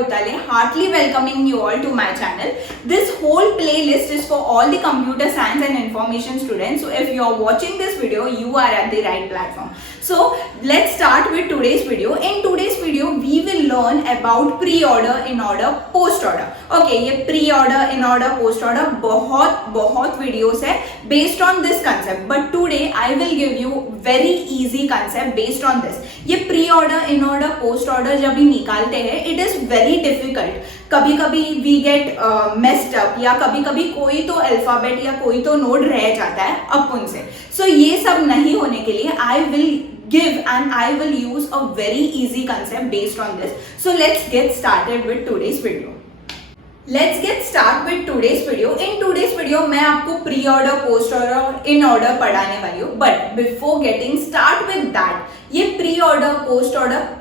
Utale, heartily welcoming you all to my channel. This whole playlist is for all the computer science and information students. So if you are watching this video, you are at the right platform. So let's start with today's video. In today's video, we will learn about pre-order, in-order, post-order. Okay, ये pre-order, in-order, post-order बहुत videos है based on this concept. But today I will give you very easy concept based on this. ये pre-order, in-order, post-order जब भी निकालते हैं, it is very difficult. कभी कभी we get messed up या कभी कभी कोई तो अल्फाबेट या कोई तो नोड रह जाता है अपन से. So ये सब नहीं होने के लिए I will give and I will use a very easy concept based on this. So let's get started with today's video. Let's get start with today's video. In today's video मैं आपको pre order, post order और in order पढ़ाने वाली हूँ. But before getting start with that, ये pre order, post order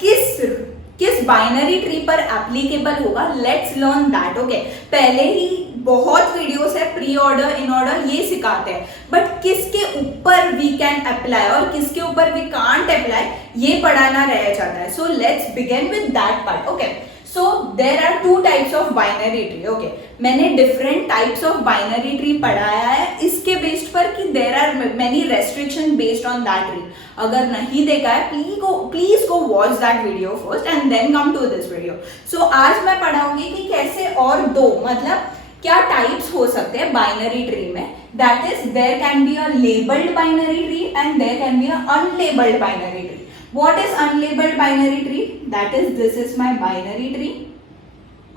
किस binary tree पर applicable होगा, लेट्स लर्न दैट. ओके, पहले ही बहुत वीडियोस है प्री ऑर्डर, इन ऑर्डर ये सिखाते हैं, बट किसके ऊपर वी कैन अप्लाई और किसके ऊपर वी कांट अप्लाई ये पढ़ाना रह जाता है. So let's begin with that part. Okay, so there are two types of binary tree. Okay, मैंने different types of binary tree पढ़ाया है इसके बेस्ड पर कि there are many restrictions based on that tree. अगर नहीं देखा है please go watch that video first and then come to this video. So आज मैं पढ़ाऊंगी कि कैसे और दो मतलब क्या टाइप्स हो सकते हैं बाइनरी ट्री में. That is there can be a labelled binary tree and there can be a unlabelled binary tree. What is unlabeled binary tree? That is, this is my binary tree.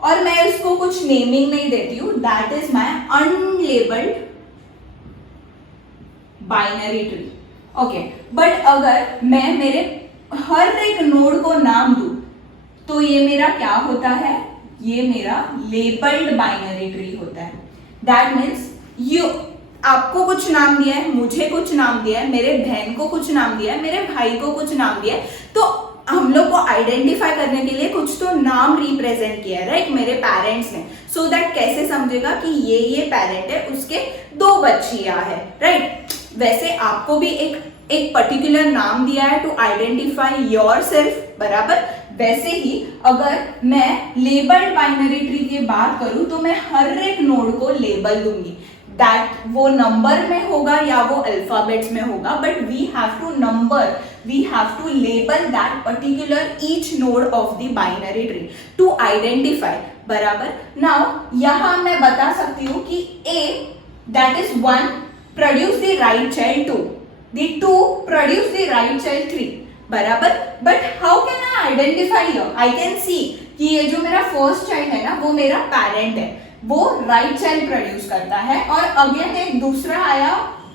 और मैं इसको कुछ naming नहीं देती हूँ. That is my unlabeled binary tree. Okay, but अगर मैं मेरे हर एक नोड को नाम दूँ तो ये मेरा क्या होता है? ये मेरा लेबल्ड बाइनरी ट्री होता है. That means आपको कुछ नाम दिया है, मुझे कुछ नाम दिया है, मेरे बहन को कुछ नाम दिया है, मेरे भाई को कुछ नाम दिया है, तो हम लोग को आइडेंटिफाई करने के लिए कुछ तो नाम रिप्रेजेंट किया है, राइट, मेरे पेरेंट्स ने. सो दैट कैसे समझेगा कि ये पेरेंट है, उसके दो बच्चियां है, राइट. वैसे आपको भी एक पर्टिकुलर नाम दिया है टू आइडेंटिफाई योरसेल्फ, बराबर. वैसे ही अगर मैं लेबल्ड बाइनरी ट्री की बात करूं तो मैं हर एक नोड को लेबल दूंगी. दैट वो नंबर में होगा या वो अल्फाबेट्स में होगा, but we have to number, we have to label that particular each node of the binary tree to identify, बराबर. नाउ यहां मैं बता सकती हूं कि A that is 1 produce the right child 2, the 2 produce the right child 3, बराबर. But how can I identify here? I can see कि ये जो मेरा फर्स्ट चाइल्ड है ना वो मेरा पेरेंट है, वो राइट चाइल्ड प्रोड्यूस करता है, और अगेन एक दूसरा आया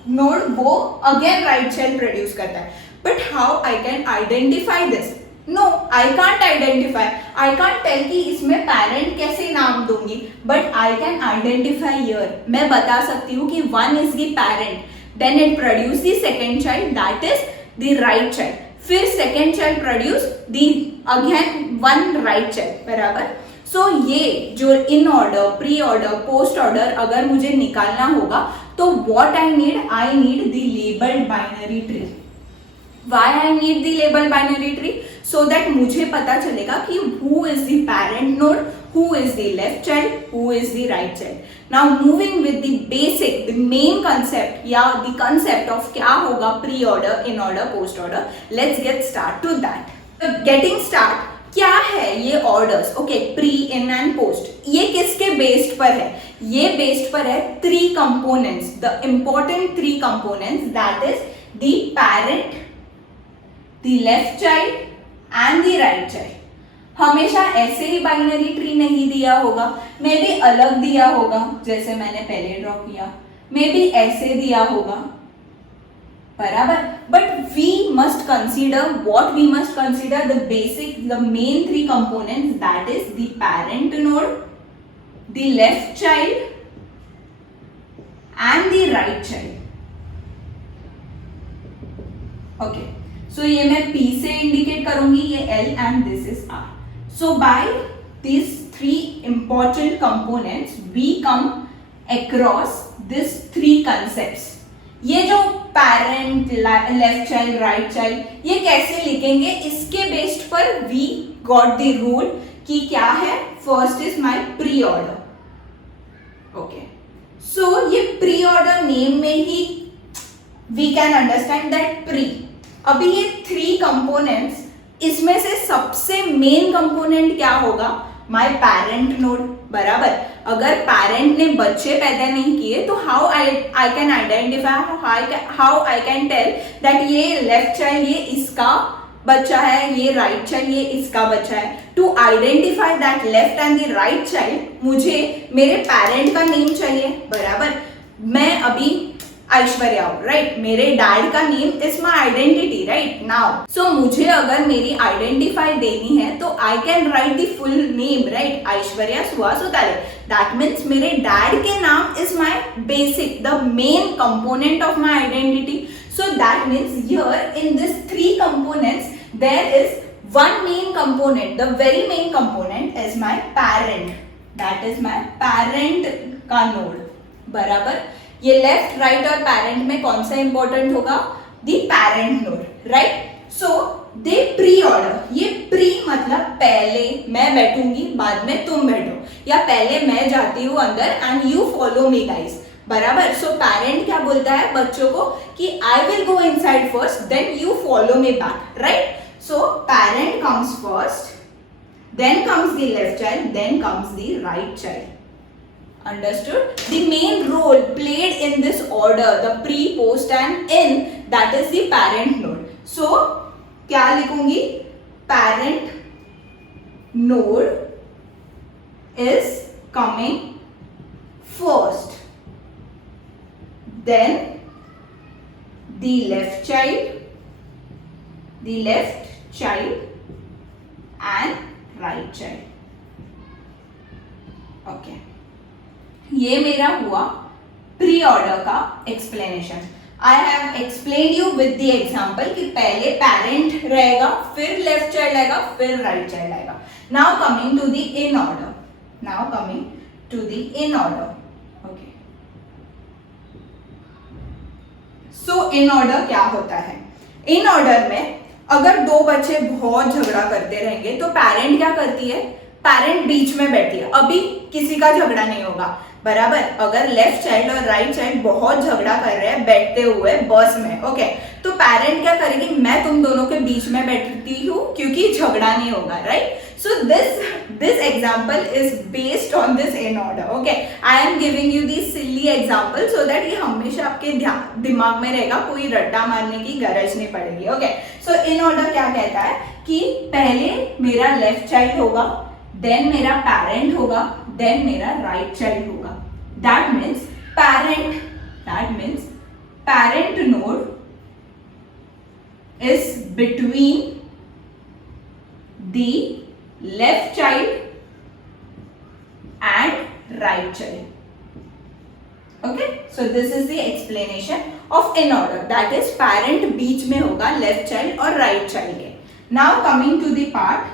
नोड, वो अगेन राइट चाइल्ड प्रोड्यूस करता है. But how I can identify this? No, I can't identify. I can't tell कि इसमें पेरेंट कैसे नाम दूंगी, but I can identify here. मैं बता सकती हूँ कि 1 is the parent, then it produce the second child, that is the right child. फिर second child produce the again 1 right child, बराबर. सो ये जो in order, pre order, post order अगर मुझे निकालना होगा तो what I need the labelled binary tree. Why I need the labelled binary tree? So that मुझे पता चलेगा कि who is the parent node, who is the left child, who is the right child. Now moving with the basic, the main concept या the concept of क्या होगा pre order, in order, post order. Let's get start to that. Getting start, क्या है ये orders? Okay, pre, in and post, ये किसके based पर है? ये बेस्ड पर है 3 components, the important 3 components, that is the parent, the left child and the right child. हमेशा ऐसे ही बाइनरी ट्री नहीं दिया होगा, मे बी अलग दिया होगा जैसे मैंने पहले ड्रॉ किया, मे बी ऐसे दिया होगा, बराबर. But we must consider what we must consider the basic, the main 3 components, that is the parent node, the left child and the right child. Okay, so ये मैं P से indicate करूंगी, ये L and this is R. So by these 3 important components we come across these 3 concepts. ये जो parent, left child, right child, ये कैसे लिखेंगे, इसके बेस्ड पर वी गॉट द रूल कि क्या है, first is my pre order. Okay, so ये प्री ऑर्डर नेम में ही we can understand that pre. अभी ये 3 कंपोनेंट्स, इसमें से सबसे मेन कंपोनेंट क्या होगा, माय पेरेंट नोड. बराबर, अगर पेरेंट ने बच्चे पैदा नहीं किए तो how I can identify, how I can tell that ये लेफ्ट चाइल्ड ये इसका बच्चा है, ये राइट चाइल्ड ये इसका बच्चा है. To identify that left and the right child मुझे मेरे पेरेंट का नेम चाहिए. बराबर, मैं अभी ऐश्वर्या हूं, राइट, मेरे डैड का name is my identity right now. So मुझे अगर मेरी आइडेंटिफाई देनी है तो I can write the full name, right, Aishwarya Suhas Utare. That means मेरे डैड के नाम is my basic, the main component of my identity. So that means here in this 3 components there is one main component, the very main component is my parent, that is my parent का node. बराबर, ये left right और parent में कौन सा important होगा, दी parent node, right. सो दे pre order, ये pre मतलब पहले मैं बैठूंगी बाद में तुम बैठो, या पहले मैं जाती हूँ अंदर and you follow me guys. बराबर, सो पेरेंट क्या बोलता है बच्चों को कि I will go inside first then you follow me back, right. So parent comes first, then comes the left child, then comes the right child. Understood? The main role played in this order, the pre, post and in, that is the parent node. So क्या लिखूंगी, parent node is coming first, then the left child and right child. Okay. ये मेरा हुआ pre order का explanation. I have explain you with the example कि पहले parent रहेगा, फिर लेफ्ट चाइल्ड आएगा, फिर राइट चाइल्ड आएगा. Now coming to the in order, okay. So in order क्या होता है, इन ऑर्डर में अगर 2 बच्चे बहुत झगड़ा करते रहेंगे तो पेरेंट क्या करती है, पेरेंट बीच में बैठी है, अभी किसी का झगड़ा नहीं होगा. बराबर, अगर लेफ्ट चाइल्ड और राइट चाइल्ड बहुत झगड़ा कर रहे हैं बैठते हुए बस में, ओके, तो पेरेंट क्या करेगी, मैं तुम दोनों के बीच में बैठती हूँ क्योंकि झगड़ा नहीं होगा, right. So this example is based on this in order. Okay, I am giving you this silly example so that ये हमेशा आपके दिमाग में रहेगा, कोई रट्टा मारने की गरज नहीं पड़ेगी. ओके, सो इन ऑर्डर क्या कहता है कि पहले मेरा लेफ्ट चाइल्ड होगा, देन मेरा पेरेंट होगा, देन मेरा राइट चाइल्ड होगा. That means parent node is between the left child and right child. Okay, so this is the explanation of in order, that is parent बीच में होगा left child और right child के. Now coming to the part,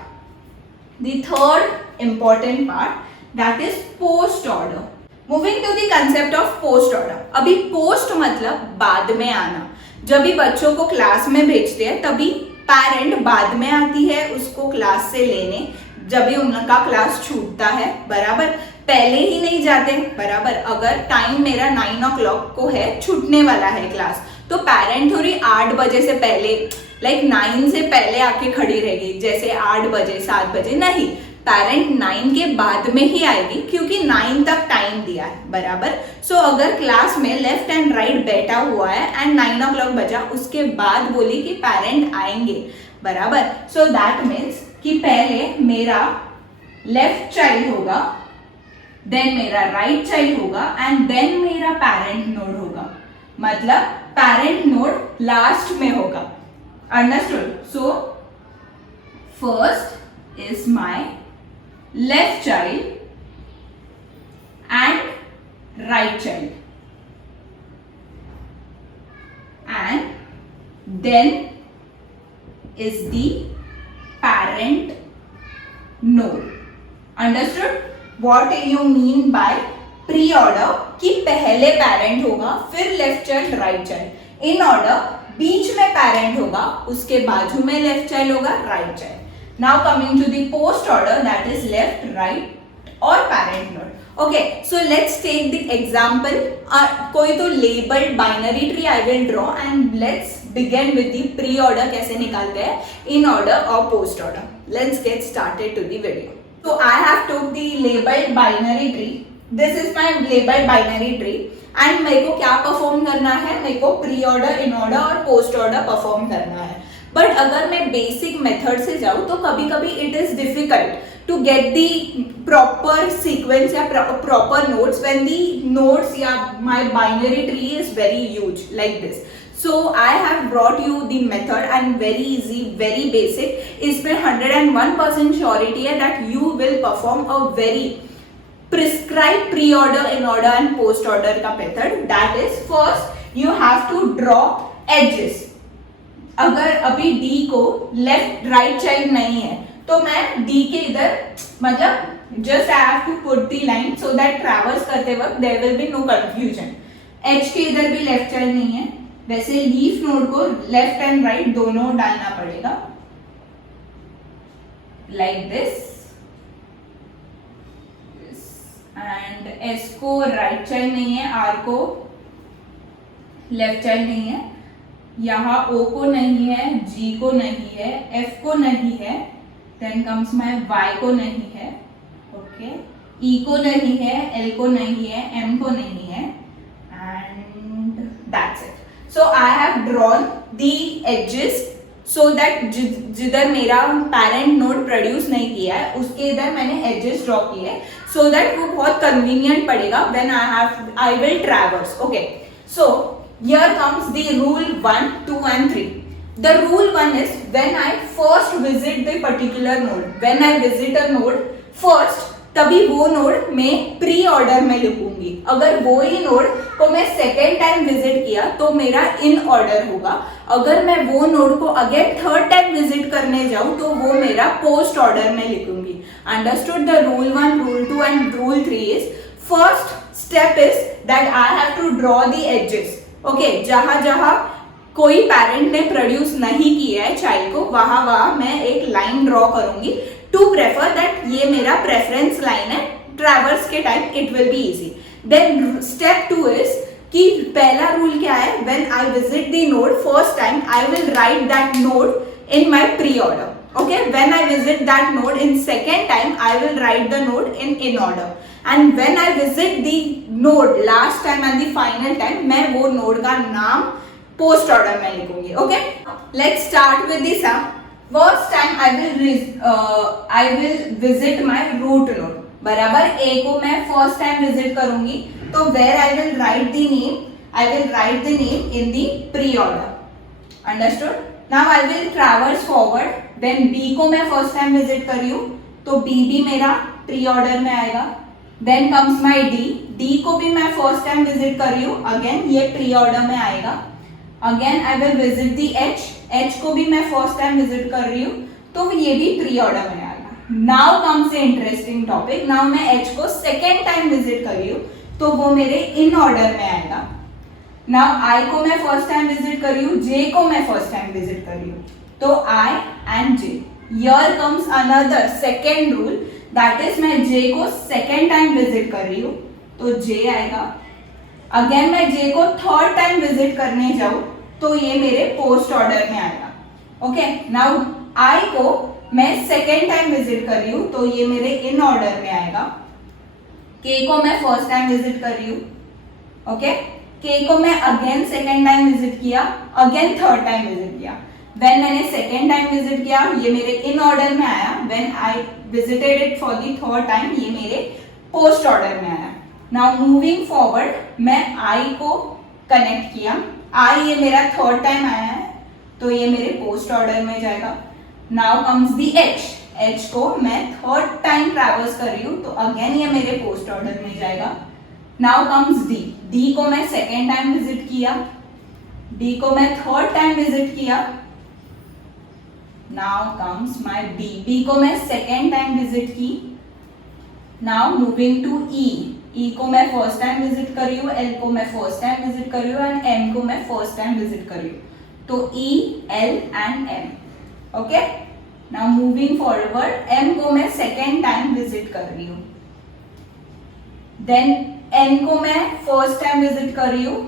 the third important part, that is post order. Moving to the concept of post order. अभी post मतलब बाद में आना. जब भी बच्चों को क्लास में भेजते हैं तभी पेरेंट बाद में आती है उसको क्लास से लेने, जब भी उनका क्लास छूटता है. बराबर, पहले ही नहीं जाते. बराबर, अगर टाइम मेरा 9 o'clock को है, छूटने वाला है क्लास, तो पेरेंट थोड़ी 8 बजे से पहले, लाइक 9 से पहले आके खड़ी रहेगी, जैसे 8 बजे 7 बजे नहीं, पेरेंट 9 के बाद में ही आएगी क्योंकि 9 तक टाइम दिया है. बराबर, सो अगर क्लास में लेफ्ट एंड राइट बैठा हुआ है एंड 9 o'clock बजा, उसके बाद बोली कि पेरेंट आएंगे. बराबर, सो दैट मीन्स कि पहले मेरा लेफ्ट चाइल्ड होगा, देन मेरा राइट चाइल्ड होगा एंड देन मेरा पेरेंट नोड होगा. मतलब पेरेंट नोड लास्ट में होगा. Understood? So first is my left child and right child, and then is the parent node. Understood? What you mean by pre-order? कि पहले parent होगा, फिर left child, right child. In order, बीच में parent होगा, उसके बाजू में left child होगा, right child. Now coming to the post order, that is left, right or parent node. Okay, so let's take the example. कोई तो labeled binary tree I will draw and let's begin with the pre-order कैसे निकालते हैं, in order or post order. Let's get started to the video. So I have took the labeled binary tree. This is my labeled binary tree and मेरे को क्या perform करना है, मेरे को प्री ऑर्डर, इन ऑर्डर और post order perform करना है. बट अगर मैं बेसिक मेथड से जाऊँ तो कभी कभी it is difficult to get the proper sequence या proper nodes when the nodes या my binary tree is very huge like this. So I have brought you the method and very easy, very basic. इसमें 101% surety है that you will perform a very prescribed pre-order, in-order and post-order का method. That is first you have to draw edges. अगर अभी D को left right child नहीं है तो मैं D के इधर मतलब just I have to put the line so that traverse करते वक्त there will be no confusion. H के इधर भी left child नहीं है, वैसे लीफ नोड को लेफ्ट एंड राइट दोनों डालना पड़ेगा like this. एंड S को राइट चाइल्ड नहीं है, R को लेफ्ट चाइल्ड नहीं है, यहाँ O को नहीं है, G को नहीं है, F को नहीं है, देन कम्स माय Y को नहीं है, ओके, E को नहीं है, L को नहीं है, M को नहीं है, and that's it. So I have drawn the edges so that जिधर मेरा पेरेंट नोड प्रोड्यूस नहीं किया है उसके इधर मैंने एजेस ड्रॉ किए हैं सो दैट वो बहुत कन्वीनियंट पड़ेगा when I will traverse. Okay, so here comes the rule 1, 2 and 3. The rule 1 is when I first visit the particular node, when I visit a node first, तभी वो node मैं pre order में लिखूंगी. अगर वो ही node को मैं second time visit किया तो मेरा इन ऑर्डर होगा. अगर मैं वो नोड को अगेन थर्ड टाइम विजिट करने जाऊं तो वो मेरा पोस्ट ऑर्डर में लिखूंगी. Understood the rule 1, rule 2 and rule 3 is first step is that I have to draw the edges. Okay, जहां जहां कोई पेरेंट ने प्रोड्यूस नहीं किया है चाइल्ड को वहां वहां मैं एक लाइन ड्रॉ करूंगी टू प्रेफर दैट ये मेरा प्रेफरेंस लाइन है. ट्रैवर्स के time it will be easy. Then step 2 is कि पहला रूल क्या है, when I visit the node first time I will write that node in my pre order. Okay, when I visit that node in second time, I will write the node in order. And when I visit the node last time and the final time, मैं वो node का नाम post order में लिखूंगी. Okay, let's start with the sum. First time I will visit my root node. बराबर A को मैं first time visit करूंगी तो where I will write the name in the pre order. Understood? Now I will traverse forward. Then B को मैं first time visit कर रही हूँ तो B भी मेरा प्री ऑर्डर में आएगा. देन कम्स माय D को भी मैं फर्स्ट टाइम विजिट कर रही हूँ, अगेन ये प्री ऑर्डर में आएगा. Again I will visit the H को भी मैं फर्स्ट टाइम विजिट कर रही हूँ तो ये भी प्री ऑर्डर में आएगा. नाउ कम्स ए इंटरेस्टिंग टॉपिक. नाउ मैं H को सेकेंड टाइम विजिट कर रही हूँ तो वो मेरे इन ऑर्डर में आएगा. नाउ I को मैं फर्स्ट टाइम विजिट कर रही हूँ, J को मैं फर्स्ट टाइम विजिट कर रही हूँ तो I and J. Here comes another second rule that is मैं J को second time visit कर रही हूँ तो J आएगा. अगेन मैं J को थर्ड टाइम विजिट करने जाऊँ तो ये मेरे पोस्ट ऑर्डर में आएगा. ओके, नाउ I को मैं सेकेंड टाइम विजिट कर रही हूँ तो ये मेरे इन ऑर्डर में आएगा. K को मैं फर्स्ट टाइम विजिट कर रही हूँ. ओके, K को मैं अगेन सेकेंड टाइम विजिट किया, अगेन थर्ड टाइम विजिट किया. When मैंने सेकेंड टाइम विजिट किया ये मेरे इन ऑर्डर में आया. When I visited it for the third time ये मेरे पोस्ट ऑर्डर में आया. Now moving forward मैं I को कनेक्ट किया, I ये मेरा थर्ड टाइम आया है तो ये मेरे पोस्ट ऑर्डर में जाएगा. Now comes the H को मैं थर्ड टाइम ट्रैवर्स कर रही हूँ तो अगेन ये मेरे पोस्ट ऑर्डर में जाएगा. Now comes D को मैं सेकेंड टाइम विजिट किया, D को मैं थर्ड टाइम विजिट किया. Now comes my B को मैं सेकेंड टाइम विजिट की. Now moving to E को मैं फर्स्ट टाइम विजिट कर रही हूँ, L को मैं फर्स्ट टाइम विजिट कर रही हूँ एंड M को मैं फर्स्ट टाइम विजिट कर रही हूँ तो E, L and M. Okay, now moving forward, m को मैं सेकेंड टाइम विजिट कर रही हूँ, देन n को मैं फर्स्ट टाइम विजिट कर रही हूँ,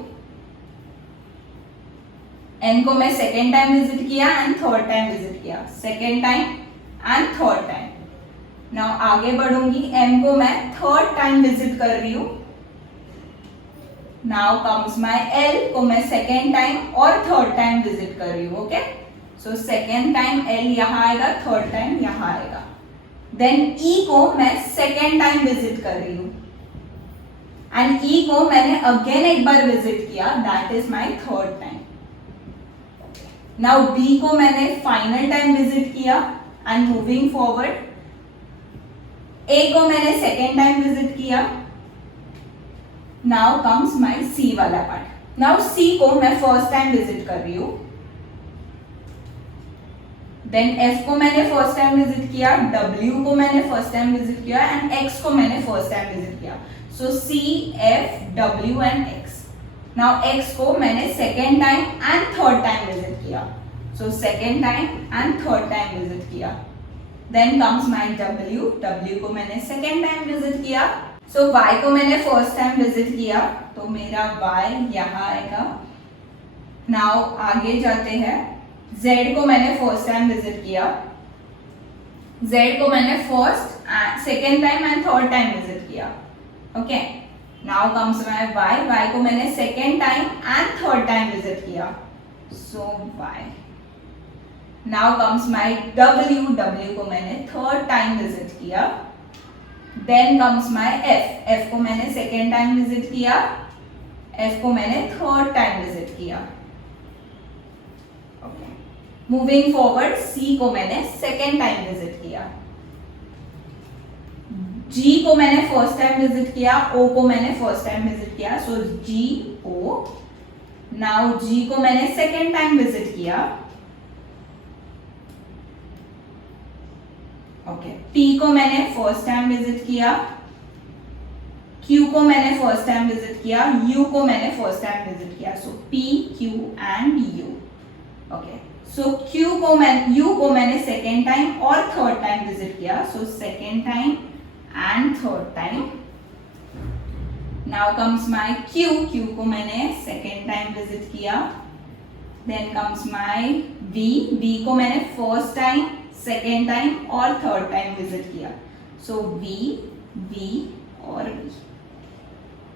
n को मैं सेकेंड टाइम विजिट किया एंड थर्ड टाइम विजिट किया, second time and third time. Now आगे बढ़ूंगी, m को मैं थर्ड टाइम विजिट कर रही हूँ, नाउ कम्स माय l को मैं सेकेंड टाइम और थर्ड टाइम विजिट कर रही हूँ। ओके, सो सेकेंड टाइम l यहाँ आएगा, थर्ड टाइम यहाँ आएगा। देन e को मैं सेकेंड टाइम विजिट कर रही हूँ एंड e को मैंने अगेन एक बार विजिट किया, that is my third time. Now b को मैंने फाइनल टाइम विजिट किया एंड मूविंग फॉरवर्ड, a को मैंने सेकेंड टाइम विजिट किया। नाउ कम्स माय c वाला पार्ट। नाउ c को मैं फर्स्ट टाइम विजिट कर रही हूँ, देन f को मैंने फर्स्ट टाइम विजिट किया, w को मैंने फर्स्ट टाइम विजिट किया एंड x को मैंने फर्स्ट टाइम विजिट किया। So c, f, w and x। Now x को मैंने second time and third time visit किया, so second time and third time visit किया। Then comes my w, w को मैंने second time visit किया। So y को मैंने first time visit किया, तो मेरा y यहाँ आएगा। नाउ आगे जाते हैं, z को मैंने फर्स्ट टाइम विजिट किया, z को मैंने first, second time and third time visit किया। Okay, now comes my y को मैंने second time and third time visit किया, so y। Now comes my w को मैंने थर्ड टाइम विजिट किया। देन कम्स माय f को मैंने second time visit किया, f को मैंने थर्ड टाइम विजिट किया। ओके, मूविंग फॉरवर्ड, c को मैंने सेकेंड टाइम विजिट किया, g को मैंने फर्स्ट टाइम विजिट किया, o को मैंने फर्स्ट टाइम विजिट किया, सो g o। नाउ g को मैंने सेकेंड टाइम विजिट किया। ओके, p को मैंने फर्स्ट टाइम विजिट किया, q को मैंने फर्स्ट टाइम विजिट किया, u को मैंने फर्स्ट टाइम विजिट किया, सो p, q and u। Okay, so u को मैंने सेकेंड टाइम और थर्ड टाइम विजिट किया, so second time and third time. Now comes my q को मैंने second time visit किया। Then comes my v को मैंने first time, second time और third time visit किया, so v और v।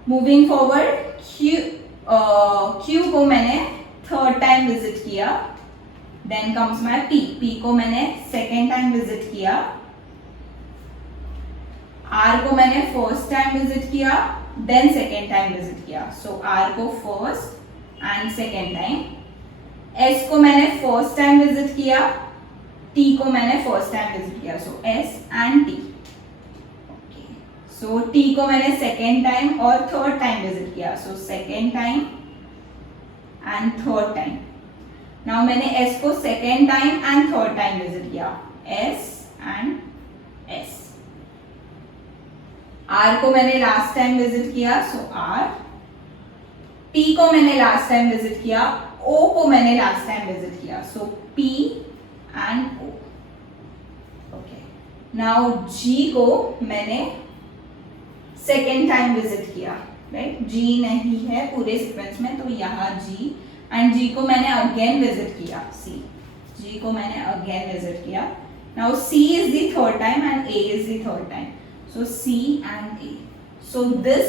Moving forward, q को मैंने third time visit किया। Then comes my p को मैंने second time visit किया। R को मैंने फर्स्ट टाइम विजिट किया, देन सेकेंड टाइम विजिट किया, सो R को first and second time. S को मैंने फर्स्ट टाइम विजिट किया, T को मैंने फर्स्ट टाइम विजिट किया, सो S and T। Okay, so T को मैंने सेकेंड टाइम और थर्ड टाइम विजिट किया, so second time and third time. Now मैंने S को second time and third time visit किया, S एंड S। R को मैंने लास्ट टाइम विजिट किया, सो R। P को मैंने लास्ट टाइम विजिट किया, O को मैंने लास्ट टाइम विजिट किया, सो P and O। Okay, now G को मैंने सेकेंड टाइम विजिट किया, राइट, G नहीं है पूरे सीक्वेंस में, तो यहाँ G एंड G को मैंने अगेन विजिट किया, G को मैंने अगेन विजिट किया। Now C is the third time and A is the third time, so C and A. So this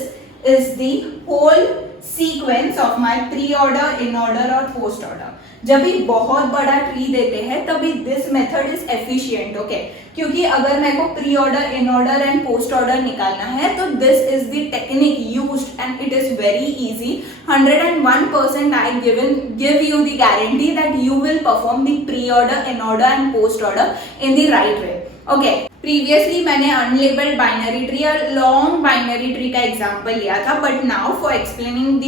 is the whole sequence of my pre-order, in-order और post-order. जब भी बहुत बड़ा tree देते हैं तभी this method is efficient. Okay, क्योंकि अगर मेरे को pre order, in order and post order निकालना है तो this is the technique used and it is very easy. 101% I give you the guarantee that you will perform the pre-order, in-order and post-order in the right way. Okay, previously मैंने unlabelled binary tree और long binary tree का example लिया था, but now for explaining the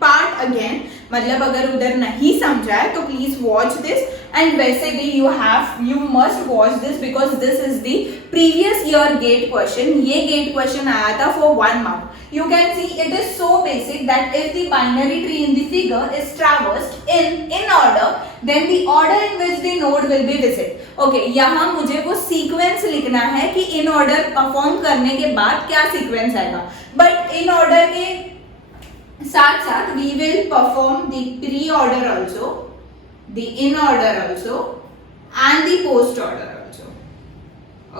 part again मतलब अगर उधर नहीं समझा है तो प्लीज वॉच दिस, एंड वैसे भी you must watch this because this is the previous year GATE question. ये गेट क्वेश्चन आया था for 1 mark. You can see it is so basic that if the binary tree in the figure is traversed in order, then the order in which the node will be visited. Okay, यहाँ मुझे वो sequence लिखना है कि in order perform करने के बाद क्या सीक्वेंस आएगा. बट इन ऑर्डर के साथ साथ we will perform the pre-order also, the in-order also, and the post-order also.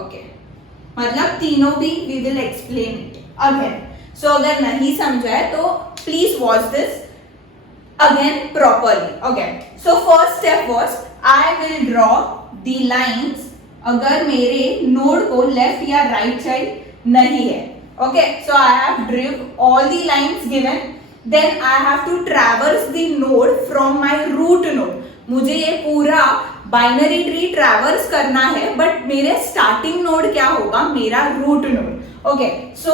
Okay, मतलब तीनों भी we will explain it again. So अगर नहीं समझा है तो please watch this again properly. Okay, so first step was I will draw the lines अगर मेरे node को left या right side नहीं है. Okay, so I have drawn all the lines given. Then I have to traverse the node from my root node. मुझे ये पूरा binary tree traverse करना है, बट मेरे स्टार्टिंग नोड क्या होगा, मेरा root node. Okay, so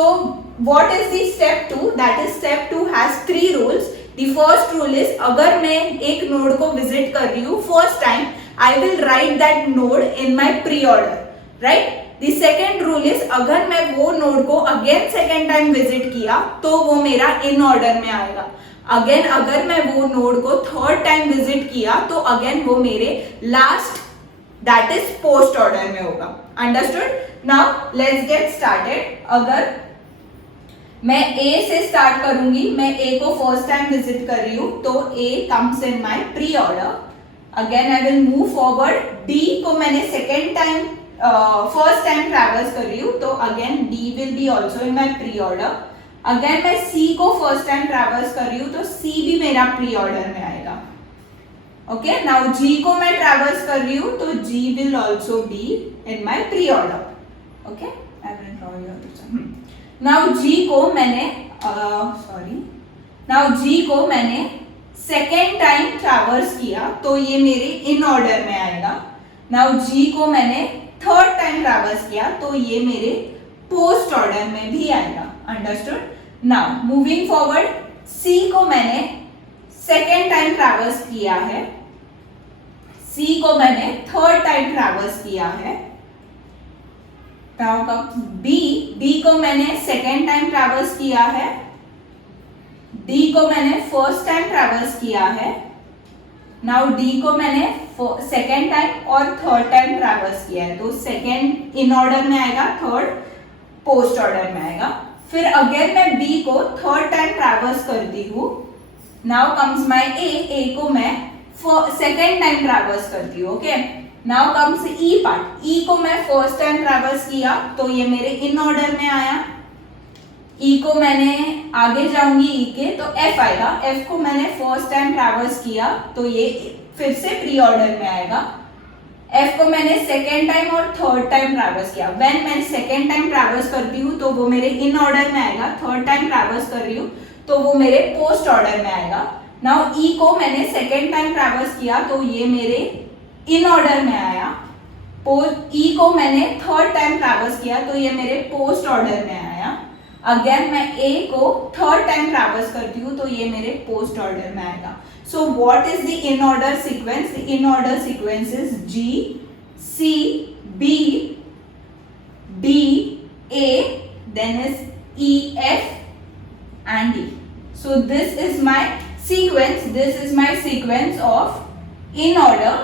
what is the step 2? That is step 2 has 3 rules. The first rule is अगर मैं एक नोड को विजिट कर रही हूँ first time, I will write that node in my pre order, right. The second rule is अगर मैं वो नोड को अगेन सेकेंड टाइम विजिट किया तो वो मेरा इन ऑर्डर में आएगा. अगेन अगर मैं वो नोड को थर्ड टाइम विजिट किया तो अगेन वो मेरे last that is post order में होगा. Understood? Now let's get started. अगर मैं ए से स्टार्ट करूंगी, मैं ए को फर्स्ट टाइम विजिट कर रही हूं तो A comes in my pre order. Again I will move forward. D को मैंने second time first time traverse कर रही हूँ तो again D will be also in my pre order. अगेन मैं सी को फर्स्ट टाइम ट्रैवर्स कर रही हूँ तो सी भी मेरा प्री ऑर्डर में आएगा. ओके, नाउ जी को मैं ट्रैवर्स कर रही हूँ तो G will also be in my pre order. Okay, I will draw your. Now G को मैंने सेकेंड टाइम ट्रैवर्स किया तो ये मेरे इन ऑर्डर में आएगा. नाउ जी को मैंने थर्ड टाइम ट्रैवर्स किया तो ये मेरे पोस्ट ऑर्डर में भी आएगा. अंडरस्टूड? नाउ मूविंग फॉरवर्ड, सी को मैंने सेकेंड टाइम ट्रैवर्स किया है, सी को मैंने थर्ड टाइम ट्रैवर्स किया है. नाउ बी को मैंने सेकेंड टाइम ट्रैवर्स किया है, डी को मैंने फर्स्ट टाइम ट्रैवर्स किया है. नाउ डी को मैंने सेकेंड टाइम और थर्ड टाइम ट्रैवर्स किया है तो सेकेंड इन ऑर्डर में आएगा, थर्ड पोस्ट ऑर्डर में आएगा. फिर अगेन मैं बी को थर्ड टाइम ट्रैवर्स करती हूँ. नाउ कम्स माय ए को मैं सेकेंड टाइम ट्रैवर्स करती हूँ. ओके, नाउ कम्स ई पार्ट. ई को मैं फर्स्ट टाइम ट्रैवर्स किया तो ये मेरे इन ऑर्डर में आया. ई को मैंने आगे जाऊंगी ई के तो एफ आएगा. एफ को मैंने फर्स्ट टाइम ट्रैवर्स किया तो ये फिर से प्री ऑर्डर में आएगा. एफ को मैंने सेकेंड टाइम और थर्ड टाइम ट्रैवर्स किया. व्हेन मैं सेकेंड टाइम ट्रैवर्स करती हूँ तो वो मेरे इन ऑर्डर में आएगा. थर्ड टाइम ट्रैवर्स कर रही हूँ तो वो मेरे पोस्ट ऑर्डर में आएगा. नाउ ई को मैंने सेकेंड टाइम ट्रैवर्स किया तो ये मेरे इन ऑर्डर में आया. ई को मैंने थर्ड टाइम ट्रैवर्स किया तो ये मेरे पोस्ट ऑर्डर में आया. अगेन मैं ए को थर्ड टाइम ट्रैवर्स करती हूँ तो ये मेरे पोस्ट ऑर्डर में आएगा. So what is the in order sequence? The in order sequence is G, C, B, D, A, then is E, F and E. So this is my sequence. This is my sequence of in order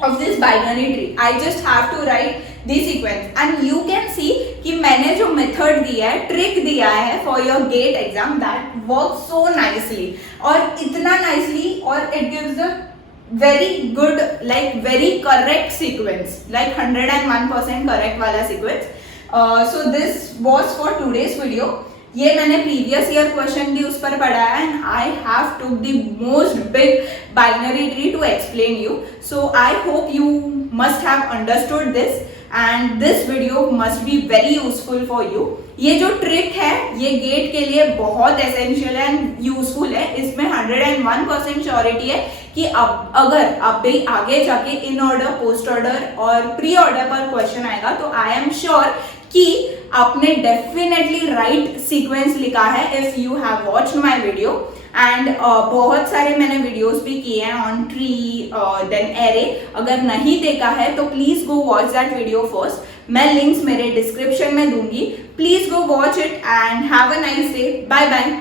of this binary tree. I just have to write the sequence and you can see कि मैंने जो method दिया है, trick दिया है for your GATE exam, that works so nicely और इतना nicely और it gives a very good like very correct sequence, like 101% correct वाला sequence. So this was for today's video. ये मैंने प्रीवियस ईयर क्वेश्चन भी उस पर पढ़ा है and I have took the most big binary tree to explain you. So I hope you must have understood this and this video must be very useful for you. ये जो trick है ये gate के लिए बहुत essential and useful है. इसमें 101% surety है कि अब अगर आप भी आगे जाके इन ऑर्डर, पोस्ट ऑर्डर और प्री ऑर्डर पर क्वेश्चन आएगा तो आई एम श्योर कि आपने डेफिनेटली राइट सीक्वेंस लिखा है if you have watched my video. And बहुत सारे मैंने वीडियोस भी किए हैं ऑन ट्री देन एरे। अगर नहीं देखा है तो please go watch that video first. मैं लिंक्स मेरे डिस्क्रिप्शन में दूंगी, please go watch it and have a nice day. Bye bye.